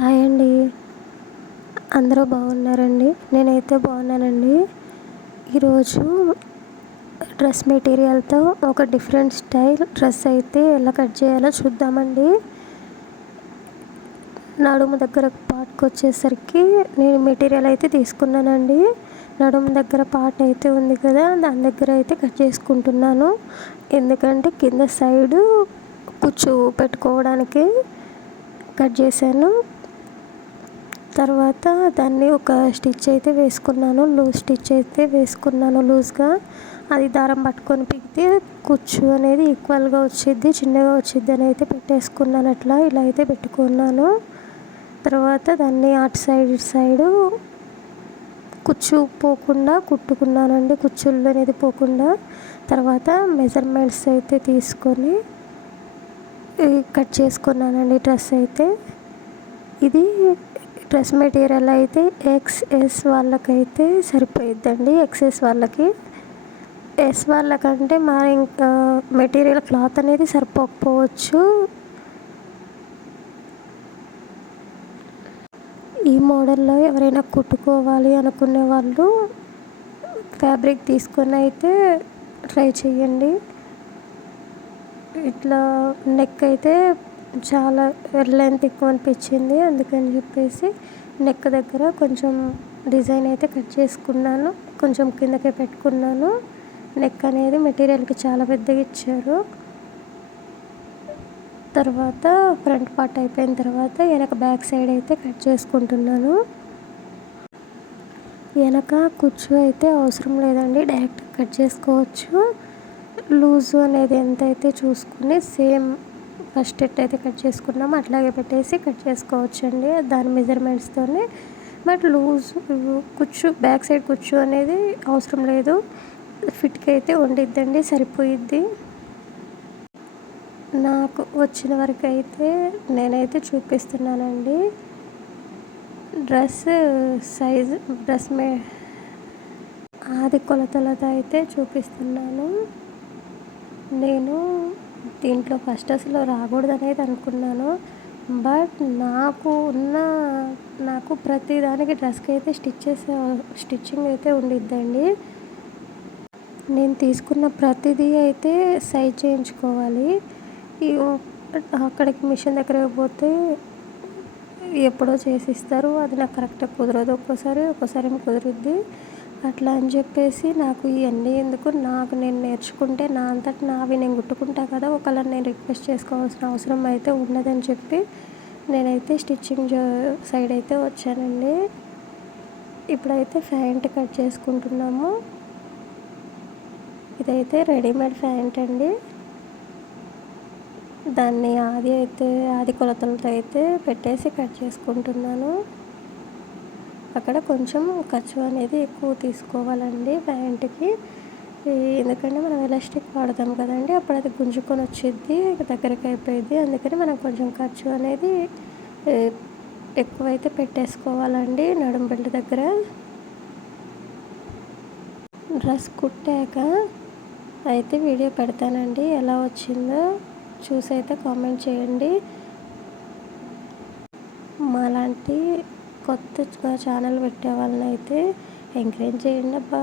Hi అండి. అందరూ బాగున్నారండి? నేనైతే బాగున్నానండి. ఈరోజు డ్రెస్ మెటీరియల్తో ఒక డిఫరెంట్ స్టైల్ డ్రెస్ అయితే ఎలా కట్ చేయాలో చూద్దామండి. నడుము దగ్గర పార్ట్కి వచ్చేసరికి నేను మెటీరియల్ అయితే తీసుకున్నానండి. నడుము దగ్గర పార్ట్ అయితే ఉంది కదా, దాని దగ్గర అయితే కట్ చేసుకుంటున్నాను. ఎందుకంటే కింద సైడు కుచ్చు పెట్టుకోవడానికి కట్ చేశాను. తర్వాత దాన్ని ఒక స్టిచ్ అయితే వేసుకున్నాను, లూజ్ స్టిచ్ అయితే వేసుకున్నాను లూజ్గా. అది దారం పట్టుకొని పిగితే కుచ్చు అనేది ఈక్వల్గా వచ్చిద్ది, చిన్నగా వచ్చిద్ది అని అయితే పెట్టేసుకున్నాను. ఇలా అయితే పెట్టుకున్నాను. తర్వాత దాన్ని అటు సైడ్ ఇటు సైడు కుచ్చు పోకుండా కుట్టుకున్నానండి, కుచ్చుళ్ళు అనేది పోకుండా. తర్వాత మెజర్మెంట్స్ అయితే తీసుకొని కట్ చేసుకున్నానండి డ్రెస్ అయితే. ఇది డ్రెస్ మెటీరియల్ అయితే ఎక్స్ఎస్ వాళ్ళకైతే సరిపోయిద్దండి. ఎక్స్ఎస్ వాళ్ళకి, ఎస్ వాళ్ళకంటే మరి ఇంకా మెటీరియల్ క్లాత్ అనేది సరిపోకపోవచ్చు. ఈ మోడల్లో ఎవరైనా కుట్టుకోవాలి అనుకునే వాళ్ళు ఫ్యాబ్రిక్ తీసుకొని అయితే ట్రై చేయండి. ఇట్లా నెక్ అయితే చాలా లెంత్ ఎక్కువ అనిపించింది, అందుకని చెప్పేసి నెక్ దగ్గర కొంచెం డిజైన్ అయితే కట్ చేసుకున్నాను, కొంచెం కిందకే పెట్టుకున్నాను. నెక్ అనేది మెటీరియల్కి చాలా పెద్దగా ఇచ్చారు. తర్వాత ఫ్రంట్ పార్ట్ అయిపోయిన తర్వాత వెనక బ్యాక్ సైడ్ అయితే కట్ చేసుకుంటున్నాను. వెనక కుచ్చు అయితే అవసరం లేదండి, డైరెక్ట్ కట్ చేసుకోవచ్చు. లూజు అనేది ఎంత అయితే చూసుకుని సేమ్ ఫస్ట్ అయితే కట్ చేసుకున్నాము అట్లాగే పెట్టేసి కట్ చేసుకోవచ్చు అండి, దాని మెజర్మెంట్స్తోనే. బట్ లూజ్ కుచ్చు బ్యాక్ సైడ్ కుచ్చు అనేది అవసరం లేదు, ఫిట్కి అయితే ఉండిద్దండి, సరిపోయిద్ది. నాకు వచ్చిన వరకు అయితే నేనైతే చూపిస్తున్నానండి. డ్రెస్ సైజు ఆది కొలతలతో అయితే చూపిస్తున్నాను. నేను దీంట్లో ఫస్ట్ అసలు రాకూడదు అనేది అనుకున్నాను. బట్ నాకు ప్రతి దానికి డ్రెస్కి అయితే స్టిచ్చింగ్ అయితే ఉండిద్దండి. నేను తీసుకున్న ప్రతిదీ అయితే సైజ్ చేయించుకోవాలి. అక్కడికి మిషన్ దగ్గరకు పోతే ఎప్పుడో చేసిస్తారు, అది నాకు కరెక్ట్గా కుదరదు. ఒక్కోసారి కుదురుద్ది. అట్లా అని చెప్పేసి నాకు ఇవన్నీ ఎందుకు, నాకు నేను నేర్చుకుంటే నా అంతటి నావి నేను కుట్టుకుంటా కదా, ఒకళ్ళని నేను రిక్వెస్ట్ చేసుకోవాల్సిన అవసరం అయితే ఉన్నదని చెప్పి నేనైతే స్టిచ్చింగ్ సైడ్ అయితే వచ్చానండి. ఇప్పుడైతే ప్యాంట్ కట్ చేసుకుంటున్నాము. ఇదైతే రెడీమేడ్ ప్యాంట్ అండి. దాన్ని ఆది కొలతలతో అయితే పెట్టేసి కట్ చేసుకుంటున్నాను. అక్కడ కొంచెం ఖర్చు అనేది ఎక్కువ తీసుకోవాలండి ప్యాంట్కి, ఎందుకంటే మనం ఎలాస్టిక్ వాడతాం కదండి, అప్పుడు అది గుంజుకొని వచ్చిద్ది, దగ్గరికి అయిపోయింది. అందుకని మనం కొంచెం ఖర్చు అనేది ఎక్కువైతే పెట్టేసుకోవాలండి నడుం బెల్ట్ దగ్గర. డ్రెస్ కుట్టాక అయితే వీడియో పెడతానండి, ఎలా వచ్చిందో చూసి అయితే కామెంట్ చేయండి. మాలాంటి కొత్త ఛానల్ పెట్టే వాళ్ళని అయితే ఎంకరేజ్ చేయండి అబ్బా.